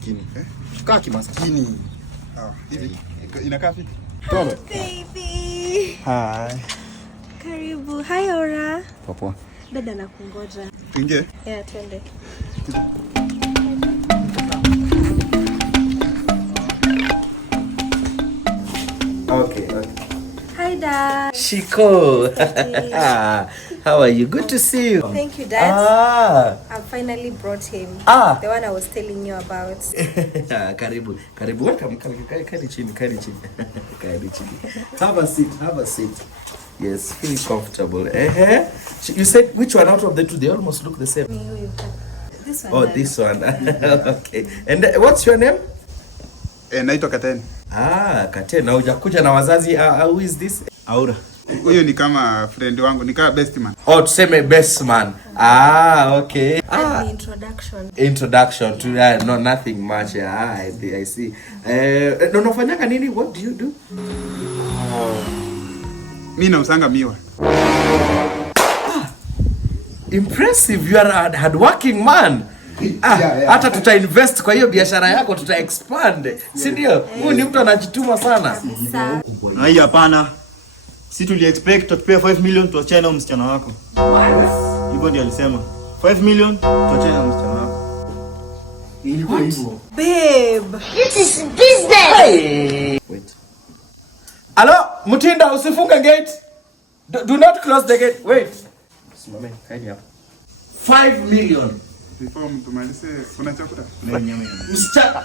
kimaskini. Kaa kimaskini. Hivi inakaa vipi? Baby. Hi. Karibu. Hi Aura. Poa. Dada nakungoja. Tuingie? Yeah, twende. Okay. Hi Dad. Shiko. How are you? Good to see you. Thank you, Dad. I finally brought him. The one I was telling you about. Karibu. Welcome. Kari chini. Have a seat. Yes, feel comfortable. You said which one out of the two? They almost look the same. This one. Oh, this one. Okay. And what's your name? Naitwa Katen. Katen. Na hujakuja na wazazi. Who is this? Aura. Huyo ni kama friend wangu, ni kama best man. Oh, tuseme best man. Okay. Introduction to no, nothing much. I see. Unafanyanga nini? What do you do? Mimi nausanga miwa. Impressive. You are a hardworking man. Hata tuta invest kwa hiyo biashara yako, tuta expand. Si ndio? Huyu ni mtu anajituma sana. Na hii hapana. Si tuli expect tutapea 5 million tuachane na msichana wako. Hivyo ndio alisema. 5 million tuachane na msichana wako. Ilikuwa hivyo. Babe, this is business. Hey. Wait. Hello, Mutinda, usifunge gate. Do not close the gate. Wait. Simame, kaeni hapa. 5 million. Before mtumalize kuna chakula. Msichana.